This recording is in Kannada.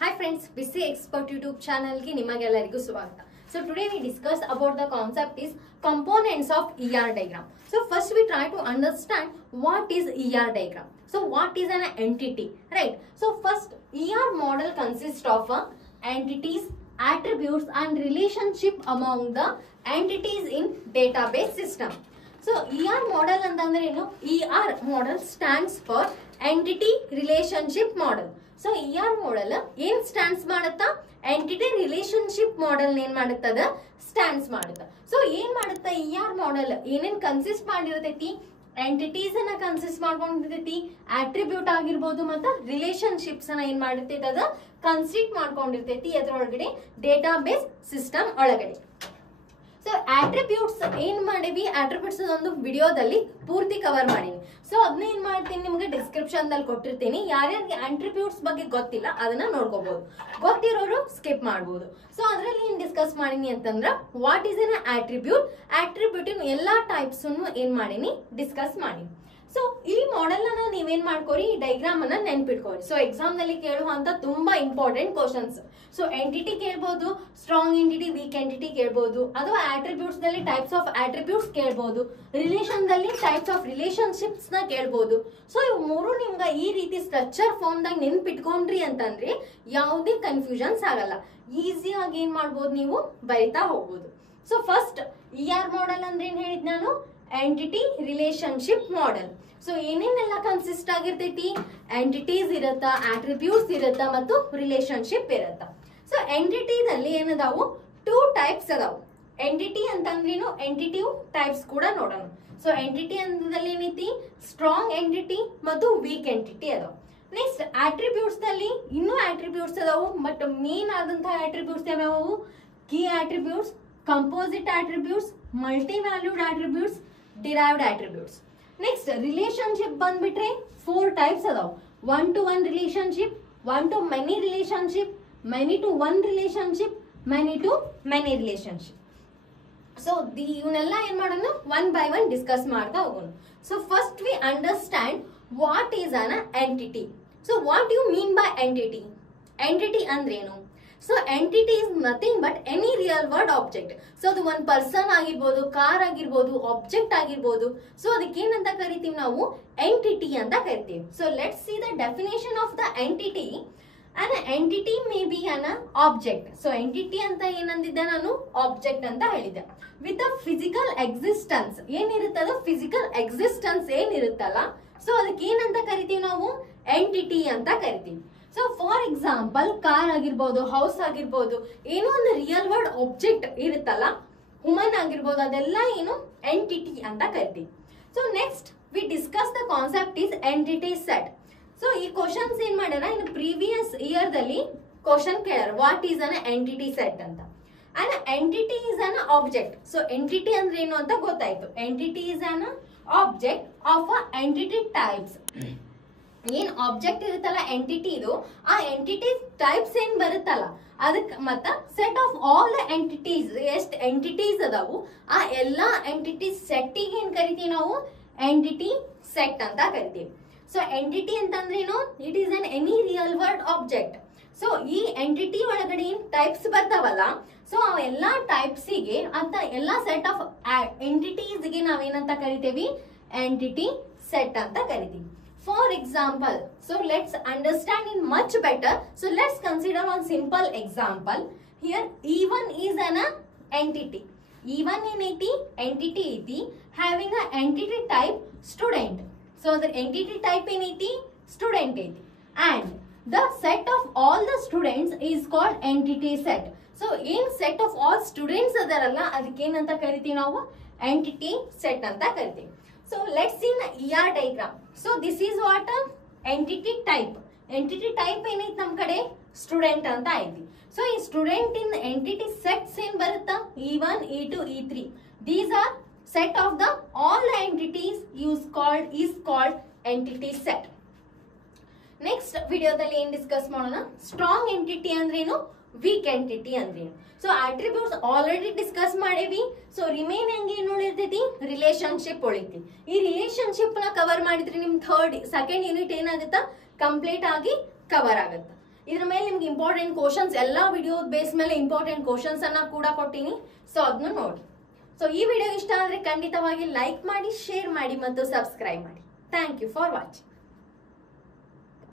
Hi friends, BC Expert YouTube channel ki nimagelarigu swagata. So today we discuss about the concept is components of ER diagram. So first we try to understand what is ER diagram. So what is an entity, right? So first ER model consists of entities, attributes and relationship among the entities in database system. So ER model antandre enu? ER model stands for entity relationship model. So ER model ಏನ್ ಸ್ಟ್ಯಾಂಡ್ಸ್ ಮಾಡುತ್ತಾ ಎಂಟಿಟಿ ರಿಲೇಶನ್ಶಿಪ್ ಮಾಡೆಲ್ ಏನ್ ಮಾಡುತ್ತದ ಸ್ಟ್ಯಾಂಡ್ಸ್ ಮಾಡುತ್ತ. ಸೊ ಏನ್ ಮಾಡುತ್ತಾ ER ಮಾಡೆಲ್ ಏನೇನ್ ಕನ್ಸಿಸ್ಟ್ ಮಾಡಿರ್ತೈತಿ, ಎಂಟಿಟೀಸ್ ಅನ್ನ ಕನ್ಸಿಸ್ಟ್ ಮಾಡ್ಕೊಂಡಿರ್ತೈತಿ, ಆಟ್ರಿಬ್ಯೂಟ್ ಆಗಿರ್ಬೋದು ಮತ್ತು ರಿಲೇಶನ್ಶಿಪ್ಸ್ ಅನ್ನ ಏನ್ ಮಾಡಿರ್ತೈತಿ ಅದ ಕನ್ಸಿಸ್ಟ್ ಮಾಡ್ಕೊಂಡಿರ್ತೈತಿ ಎದ್ರೊಳಗಡೆ ಡೇಟಾಬೇಸ್ ಸಿಸ್ಟಮ್ ಒಳಗಡೆ. ಸೊ ಆಟ್ರಿಬ್ಯೂಟ್ಸ್ ಏನ್ ಮಾಡಿವಿ, ಆಟ್ರಿಬ್ಯೂಟ್ಸ್ ಒಂದು ವಿಡಿಯೋದಲ್ಲಿ ಪೂರ್ತಿ ಕವರ್ ಮಾಡೀನಿ. ಸೊ ಅದನ್ನ ಏನ್ ಮಾಡ್ತೀನಿ ನಿಮ್ಗೆ ಡಿಸ್ಕ್ರಿಪ್ಷನ್ ದಲ್ಲಿ ಕೊಟ್ಟಿರ್ತೀನಿ. ಯಾರ್ಯಾರಿಗೆ ಆಟ್ರಿಬ್ಯೂಟ್ಸ್ ಬಗ್ಗೆ ಗೊತ್ತಿಲ್ಲ ಅದನ್ನ ನೋಡ್ಕೋಬಹುದು, ಗೊತ್ತಿರೋರು ಸ್ಕಿಪ್ ಮಾಡಬಹುದು. ಸೊ ಅದ್ರಲ್ಲಿ ಏನ್ ಡಿಸ್ಕಸ್ ಮಾಡೀನಿ ಅಂತಂದ್ರ what is N attribute, attribute ಎಲ್ಲಾ ಟೈಪ್ಸ್ ಏನ್ ಮಾಡೀನಿ ಡಿಸ್ಕಸ್ ಮಾಡೀನಿ. ಸೊ ಈ ಮಾಡೆಲ್ ಅನ್ನ ನೀವೇನ್ ಮಾಡ್ಕೋರಿ, ಈ ಡೈಗ್ರಾಮ್ ಅನ್ನ ನೆನ್ಪಿಟ್ಕೋರಿ. ಸೊ ಎಕ್ಸಾಮ್ ನಲ್ಲಿ ಕೇಳುವಂತ ತುಂಬಾ ಇಂಪಾರ್ಟೆಂಟ್ ಕ್ವಶನ್ಸ್. ಸೊ ಎಂಟಿಟಿ ಕೇಳ್ಬೋದು, ಸ್ಟ್ರಾಂಗ್ ಎಂಟಿಟಿ, ವೀಕ್ ಎಂಟಿಟಿ ಕೇಳ್ಬೋದು, ಅಥವಾ ಆಟ್ರಿಬ್ಯೂಟ್ಸ್ ದಲ್ಲಿ ಟೈಪ್ಸ್ ಆಫ್ ಆಟ್ರಿಬ್ಯೂಟ್ಸ್ ಕೇಳ್ಬೋದು, ರಿಲೇಷನ್ ದಲ್ಲಿ ಟೈಪ್ಸ್ ಆಫ್ ರಿಲೇಶನ್ಶಿಪ್ಸ್ ನ ಕೇಳ್ಬೋದು. ಸೊ ಇವು ಮೂರು ನಿಮ್ಗೆ ಈ ರೀತಿ ಸ್ಟ್ರಕ್ಚರ್ ಫಾರ್ಮ್ ದಾಗ ನೆನ್ಪಿಟ್ಕೊಂಡ್ರಿ ಅಂತಂದ್ರೆ ಯಾವುದೇ ಕನ್ಫ್ಯೂಷನ್ಸ್ ಆಗಲ್ಲ, ಈಸಿಯಾಗಿ ಏನ್ ಮಾಡ್ಬೋದು ನೀವು ಬರಿತಾ ಹೋಗ್ಬೋದು. ಸೊ ಫಸ್ಟ್ ER ಮಾಡೆಲ್ ಅಂದ್ರೆ ಏನ್ ಹೇಳಿದ್ ನಾನು, ಎಂಟಿಟಿ ರಿಲೇಶನ್ಶಿಪ್ ಮಾಡೆಲ್. ಸೊ ಏನೇನೆಲ್ಲ ಕನ್ಸಿಸ್ಟ್ ಆಗಿರ್ತೈತಿ, ಎಂಟಿಟೀಸ್ ಇರತ್ತ, ಆಟ್ರಿಬ್ಯೂಟ್ಸ್ ಇರತ್ತ ಮತ್ತು ರಿಲೇಶನ್ಶಿಪ್ ಇರತ್ತ. ಸೊ ಎಂಟಿಟಿದಲ್ಲಿ ಏನದಾವು, ಟೂ ಟೈಪ್ಸ್ ಅದಾವು. ಎಂಟಿಟಿ ಅಂತಂದ್ರೇನು, ಎಂಟಿಟಿವ್ ಟೈಪ್ಸ್ ಕೂಡ ನೋಡೋಣ. ಸೊ ಎಂಟಿಟಿ ಅಂತದಲ್ಲಿ ಏನೈತಿ, ಸ್ಟ್ರಾಂಗ್ ಎಂಟಿಟಿ ಮತ್ತು ವೀಕ್ ಎಂಟಿಟಿ ಅದಾವ. ನೆಕ್ಸ್ಟ್ ಆಟ್ರಿಬ್ಯೂಟ್ಸ್ ದಲ್ಲಿ ಇನ್ನೂ ಆಟ್ರಿಬ್ಯೂಟ್ಸ್ ಅದಾವು, ಬಟ್ ಮೇನ್ ಆದಂತಹ ಆಟ್ರಿಬ್ಯೂಟ್ಸ್ ಯಾವ್ಯಾವು, key attributes, composite attributes, multi valued attributes, derived attributes. Next relationship ಬಂದ್ಬಿಟ್ರೆ 4 ಟೈಪ್ಸ್ ಅದಾವ. 1 to 1 relationship, 1 to many relationship, many to 1 relationship, many to many relationship. So ಇವನ್ನೆಲ್ಲ ಏನ್ ಮಾಡೋಣ, ಒನ್ ಬೈ ಒನ್ ಡಿಸ್ಕಸ್ ಮಾಡ್ತಾ ಹೋಗೋಣ. So first we understand what is an entity. So what you mean by entity, entity ಅಂದ್ರೇನು? So entity is nothing but any real world object. So ಅದು ಒಂದು ಪರ್ಸನ್ ಆಗಿರ್ಬೋದು, ಕಾರ್ ಆಗಿರ್ಬೋದು, ಆಬ್ಜೆಕ್ಟ್ ಆಗಿರ್ಬೋದು. ಸೊ ಅದಕ್ಕೆ ಏನಂತ ಕರಿತೀವಿ ನಾವು, ಎಂಟಿಟಿ ಅಂತ ಕರಿತೀವಿ. So let's see the definition of the entity. An entity may be an object. So entity ಅಂತ ಏನಂದಿದ್ದೆ ನಾನು, ಆಬ್ಜೆಕ್ಟ್ ಅಂತ ಹೇಳಿದ್ದೆ. ವಿತ್ ಅ ಫಿಸಿಕಲ್ ಎಕ್ಸಿಸ್ಟೆನ್ಸ್, ಏನಿರುತ್ತದ ಫಿಸಿಕಲ್ ಎಕ್ಸಿಸ್ಟೆನ್ಸ್ ಏನಿರುತ್ತಲ್ಲ, ಸೊ ಅದಕ್ಕೆ ಏನಂತ ಕರಿತೀವಿ ನಾವು, ಎಂಟಿಟಿ ಅಂತ ಕರಿತೀವಿ. ಸೊ ಫಾರ್ ಎಕ್ಸಾಂಪಲ್ ಕಾರ್ ಆಗಿರ್ಬೋದು, ಹೌಸ್ ಆಗಿರ್ಬೋದು, ಏನೋ ಒಂದು ರಿಯಲ್ ವರ್ಡ್ ಆಬ್ಜೆಕ್ಟ್ ಇರುತ್ತಲ್ಲ, ಹುಮನ್ ಆಗಿರ್ಬೋದು, ಅದೆಲ್ಲ ಏನು ಎಂಟಿಟಿ ಅಂತ ಕರಿತೀವಿ. So next we discuss the concept is entity set. So ಈ ಕ್ವಶನ್ಸ್ ಏನ್ ಮಾಡ್ಯಾರ, ಇನ್ನು ಪ್ರೀವಿಯಸ್ ಇಯರ್ ದಲ್ಲಿ ಕ್ವಶನ್ ಕೇಳ್ಯಾರ, what is an entity set ಅಂತ. An entity is an object. So entity ಅಂದ್ರೆ ಏನು ಅಂತ ಗೊತ್ತಾಯ್ತು. Entity is an object of a entity types. ಏನ್ ಆಬ್ಜೆಕ್ಟ್ ಇರುತ್ತಲ್ಲ ಎಂಟಿಟಿ, ಇದು ಆ ಎಂಟಿಟಿ ಟೈಪ್ಸ್ ಏನ್ ಬರುತ್ತಲ್ಲ ಅದಕ್ಕೆ ಮತ್ತ set of all the entities, ಎಷ್ಟ್ ಎಂಟಿಟೀಸ್ ಅದಾವು ಆ ಎಲ್ಲಾ ಎಂಟಿಟಿ ಸೆಟ್ಟಿಗೆ ಏನ್ ಕರಿತೀವಿ ನಾವು, ಎಂಟಿಟಿ ಸೆಟ್ ಅಂತ ಕರಿತೀವಿ. ಸೊ ಎಂಟಿಟಿ ಅಂತಂದ್ರೆ ಏನು, it is an any real world object. So ಈ ಎಂಟಿಟಿ ಒಳಗಡೆ ಏನ್ ಟೈಪ್ಸ್ ಬರ್ತಾವಲ್ಲ, ಸೊ ಅವೆಲ್ಲಾ ಟೈಪ್ಸಿಗೆ ಅಂತ ಎಲ್ಲಾ ಸೆಟ್ ಆಫ್ ಎಂಟಿಟೀಸ್ಗೆ ನಾವೇನಂತ ಕರಿತೀವಿ, ಎಂಟಿಟಿ ಸೆಟ್ ಅಂತ ಕರಿತೀವಿ. For example, so let's understand it much better. So let's consider one simple example. Here E1 is an entity. E1 ಏನೈತಿ, entity ಐತಿ, having a entity type student. So the entity type ಏನೈತಿ, student ಐತಿ. And the set of all the students is called entity set. So in set of all students ಅದರಲ್ಲ ಅದಕ್ಕೆ ಏನಂತ ಕರಿತೀವಿ ನಾವು, entity set ಅಂತ ಕರಿತೀವಿ. So let's see the ER diagram. So this is what a entity type. Entity type ಏನೈತಿ ನಮ್ ಕಡೆ, ಸ್ಟೂಡೆಂಟ್ ಅಂತ ಐತಿ. ಸೊ ಈ ಸ್ಟೂಡೆಂಟ್ ಇನ್ ಎಂಟಿಟಿ ಸೆಟ್ಸ್ ಏನ್ ಬರುತ್ತಾ, E1, E2, E3. These are set of the all the entities is called entity set. Next ವಿಡಿಯೋದಲ್ಲಿ ಏನ್ ಡಿಸ್ಕಸ್ ಮಾಡೋಣ, ಸ್ಟ್ರಾಂಗ್ ಎಂಟಿಟಿ ಅಂದ್ರೇನು, ವೀಕ್ ಎಂಟಿಟಿ ಅಂದ್ರೇನು. ಸೊ ಆಟ್ರಿಬ್ಯೂಟ್ಸ್ ಆಲ್ರೆಡಿ ಡಿಸ್ಕಸ್ ಮಾಡೇವಿ. ಸೊ ರಿಮೈನ್ ಹಂಗೆ ಏನ್ ಉಳಿತೈತಿ, ರಿಲೇಶನ್ಶಿಪ್ ಉಳಿತಿ. ಈ ರಿಲೇಶನ್ಶಿಪ್ ನ ಕವರ್ ಮಾಡಿದ್ರೆ ನಿಮ್ ಸೆಕೆಂಡ್ ಯೂನಿಟ್ ಏನಾಗುತ್ತಾ, ಕಂಪ್ಲೀಟ್ ಆಗಿ ಕವರ್ ಆಗುತ್ತೆ. ಇದ್ರ ಮೇಲೆ ನಿಮ್ಗೆ ಇಂಪಾರ್ಟೆಂಟ್ ಕ್ವಶನ್ಸ್ ಎಲ್ಲ ವಿಡಿಯೋ ಬೇಸ್ ಮೇಲೆ ಇಂಪಾರ್ಟೆಂಟ್ ಕ್ವಶನ್ಸ್ ಅನ್ನ ಕೂಡ ಕೊಟ್ಟಿನಿ. ಸೊ ಅದನ್ನು ನೋಡಿ. ಸೊ ಈ ವಿಡಿಯೋ ಇಷ್ಟ ಆದ್ರೆ ಖಂಡಿತವಾಗಿ ಲೈಕ್ ಮಾಡಿ, ಶೇರ್ ಮಾಡಿ ಮತ್ತು ಸಬ್ಸ್ಕ್ರೈಬ್ ಮಾಡಿ. Thank you for watching.